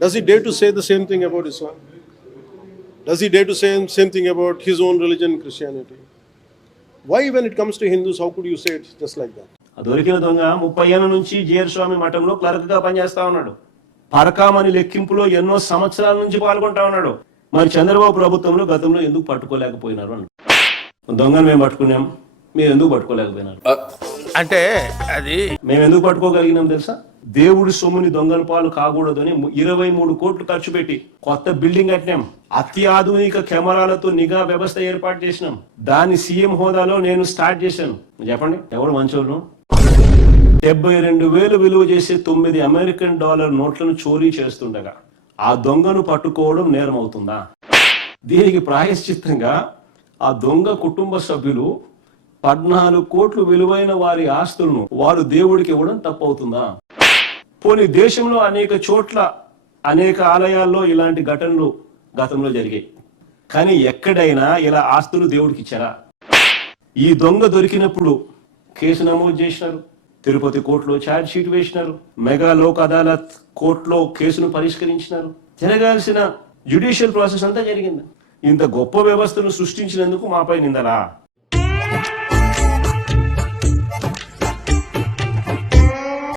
Does he dare to say the same thing about Islam? Does he dare to say same thing about his own religion, Christianity? Why, when it comes to Hindus, how could you say it just like that? దొరికిన దొంగ ముప్పై ఏళ్ళ నుంచి GR స్వామి మఠంలో clerk గా పనిచేస్తా ఉన్నాడు పరకామని లెక్కింపులో ఎన్నో సంవత్సరాల నుంచి పాల్గొంటా ఉన్నాడు మరి చంద్రబాబు ప్రభుత్వంలో గతంలో ఎందుకు పట్టుకోలేకపోయినారు అన్నాడు దొంగను మేము పట్టుకున్నాం మీరు ఎందుకు పట్టుకోలేకపోయినారు అంటే అది మేము ఎందుకు పట్టుకోగలిగినాం తెలుసా దేవుడి సొమ్ముని దొంగల పాలు కాకూడదని ఇరవై మూడు కోట్లు ఖర్చు పెట్టి కొత్త బిల్డింగ్ కట్టినాం అత్యాధునిక కెమెరాలతో నిఘా వ్యవస్థ ఏర్పాటు చేసినాం దాని సీఎం హోదాలో నేను స్టార్ట్ చేశాను చెప్పండి ఎవడు మంచోళ్ళు డెబ్బై రెండు వేలు విలువ చేసే తొమ్మిది అమెరికన్ డాలర్ నోట్లను చోరీ చేస్తుండగా ఆ దొంగను పట్టుకోవడం నేరం అవుతుందా దీనికి ప్రాయశ్చిత్తంగా ఆ దొంగ కుటుంబ సభ్యులు పద్నాలుగు కోట్లు విలువైన వారి ఆస్తులను వారు దేవుడికి ఇవ్వడం తప్పవుతుందా పోనీ దేశంలో అనేక చోట్ల అనేక ఆలయాల్లో ఇలాంటి ఘటనలు గతంలో జరిగాయి కానీ ఎక్కడైనా ఇలా ఆస్తులు దేవుడికి ఇచ్చారా ఈ దొంగ దొరికినప్పుడు కేసు నమోదు చేసినారు తిరుపతి కోర్టులో ఛార్జ్ షీట్ వేసినారు మెగా లోక్ అదాలత్ కోర్టులో కేసును పరిష్కరించినారు జరగాల్సిన జ్యుడిషియల్ ప్రాసెస్ అంతా జరిగింది ఇంత గొప్ప వ్యవస్థను సృష్టించినందుకు మాపై నిందరా